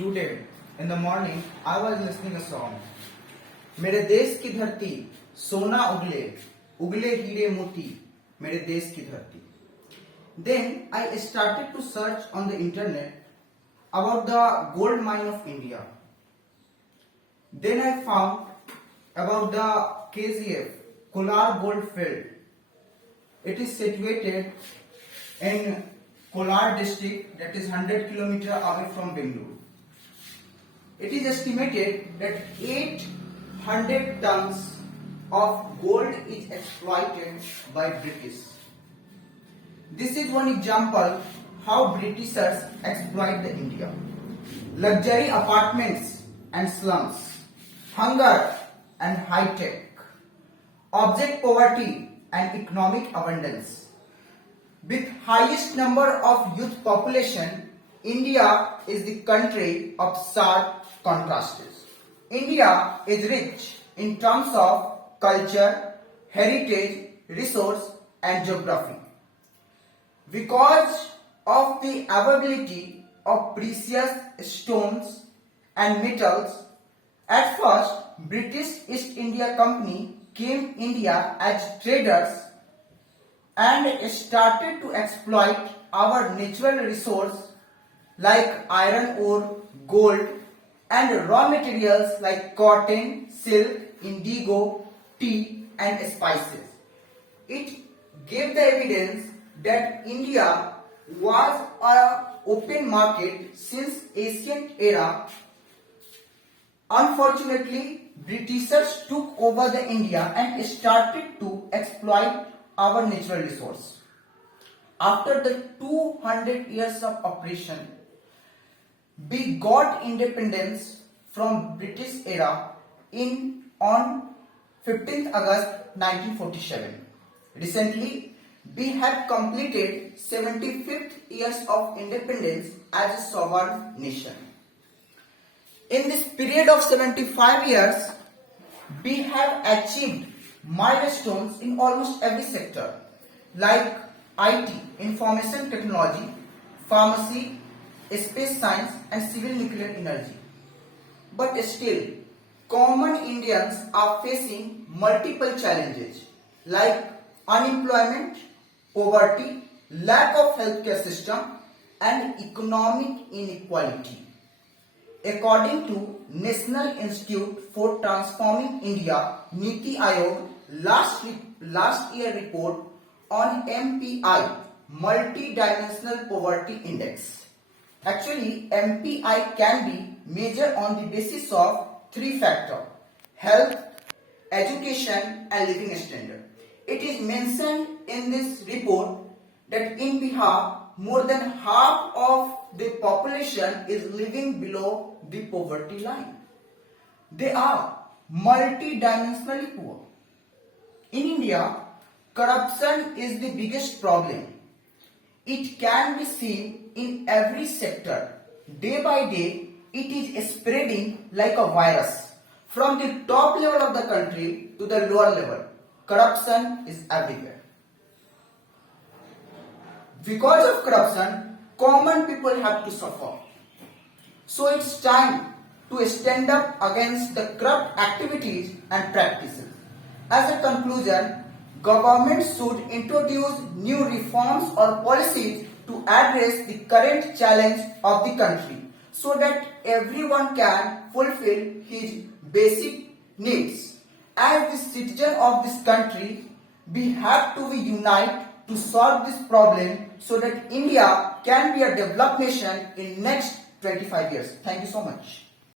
Today, in the morning, I was listening a song. मेरे देश की धरती सोना उगले उगले हीरे मोती मेरे देश की धरती. Then I started to search on the internet about the gold mine of India. Then I found about the KGF, Kolar Gold Field. It is situated in Kolar district, that is 100 kilometers away from Bengaluru. It is estimated that 800 tons of gold is exploited by British. This is one example how Britishers exploit the India. Luxury apartments and slums, hunger and high tech, object poverty and economic abundance. With highest number of youth population, India is the country of sharp contrasts. India is rich in terms of culture, heritage, resource and geography. Because of the availability of precious stones and metals, at first British East India Company came India as traders and started to exploit our natural resource like iron ore, gold and raw materials like cotton, silk, indigo, tea and spices. It gave the evidence that India was an open market since ancient era. Unfortunately, Britishers took over the India and started to exploit our natural resource. After the 200 years of operation, we got independence from British era on 15th August 1947. Recently, we have completed 75th years of independence as a sovereign nation. In this period of 75 years, we have achieved milestones in almost every sector like IT, information technology, pharmacy, space science and civil nuclear energy. But still, common Indians are facing multiple challenges like unemployment, poverty, lack of healthcare system and economic inequality. According to National Institute for Transforming India, Niti Aayog last year report on MPI, Multi-Dimensional Poverty Index. Actually, MPI can be measured on the basis of three factors: health, education and living standard. It is mentioned in this report that in Bihar, more than half of the population is living below the poverty line. They are multi-dimensionally poor. In India, corruption is the biggest problem. It can be seen in every sector. Day by day, it is spreading like a virus. From the top level of the country to the lower level, corruption is everywhere. Because of corruption, common people have to suffer. So it's time to stand up against the corrupt activities and practices. As a conclusion, government should introduce new reforms or policies to address the current challenge of the country so that everyone can fulfill his basic needs. As the citizen of this country, we have to be united to solve this problem so that India can be a developed nation in next 25 years. Thank you so much.